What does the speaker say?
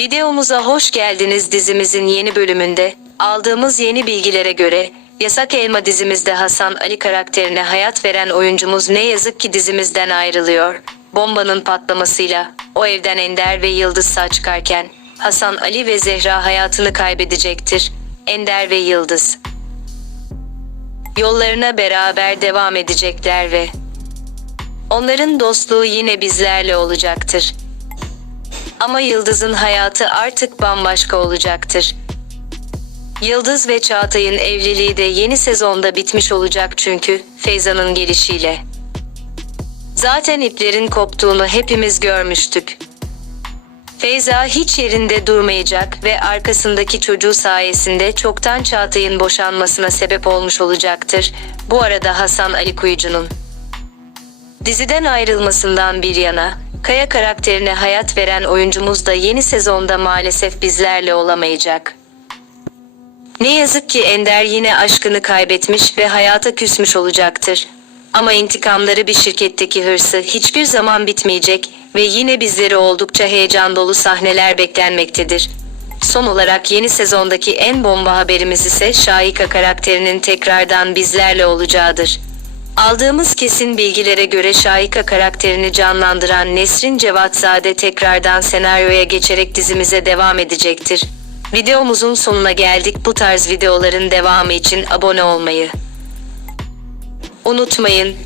Videomuza hoş geldiniz dizimizin yeni bölümünde. Aldığımız yeni bilgilere göre Yasak Elma dizimizde Hasan Ali karakterine hayat veren oyuncumuz ne yazık ki dizimizden ayrılıyor. Bombanın patlamasıyla o evden Ender ve Yıldız sağ çıkarken Hasan Ali ve Zehra hayatını kaybedecektir. Ender ve Yıldız yollarına beraber devam edecekler ve onların dostluğu yine bizlerle olacaktır. Ama Yıldız'ın hayatı artık bambaşka olacaktır. Yıldız ve Çağatay'ın evliliği de yeni sezonda bitmiş olacak çünkü Feyza'nın gelişiyle. Zaten iplerin koptuğunu hepimiz görmüştük. Feyza hiç yerinde durmayacak ve arkasındaki çocuğu sayesinde çoktan Çağatay'ın boşanmasına sebep olmuş olacaktır. Bu arada Hasan Ali Kuyucu'nun Diziden ayrılmasından bir yana, Kaya karakterine hayat veren oyuncumuz da yeni sezonda maalesef bizlerle olamayacak. Ne yazık ki Ender yine aşkını kaybetmiş ve hayata küsmüş olacaktır. Ama intikamları bir şirketteki hırsı hiçbir zaman bitmeyecek ve yine bizleri oldukça heyecan dolu sahneler beklenmektedir. Son olarak yeni sezondaki en bomba haberimiz ise Şahika karakterinin tekrardan bizlerle olacağıdır. Aldığımız kesin bilgilere göre Şahika karakterini canlandıran Nesrin Cevatzade tekrardan senaryoya geçerek dizimize devam edecektir. Videomuzun sonuna geldik. Bu tarz videoların devamı için abone olmayı unutmayın.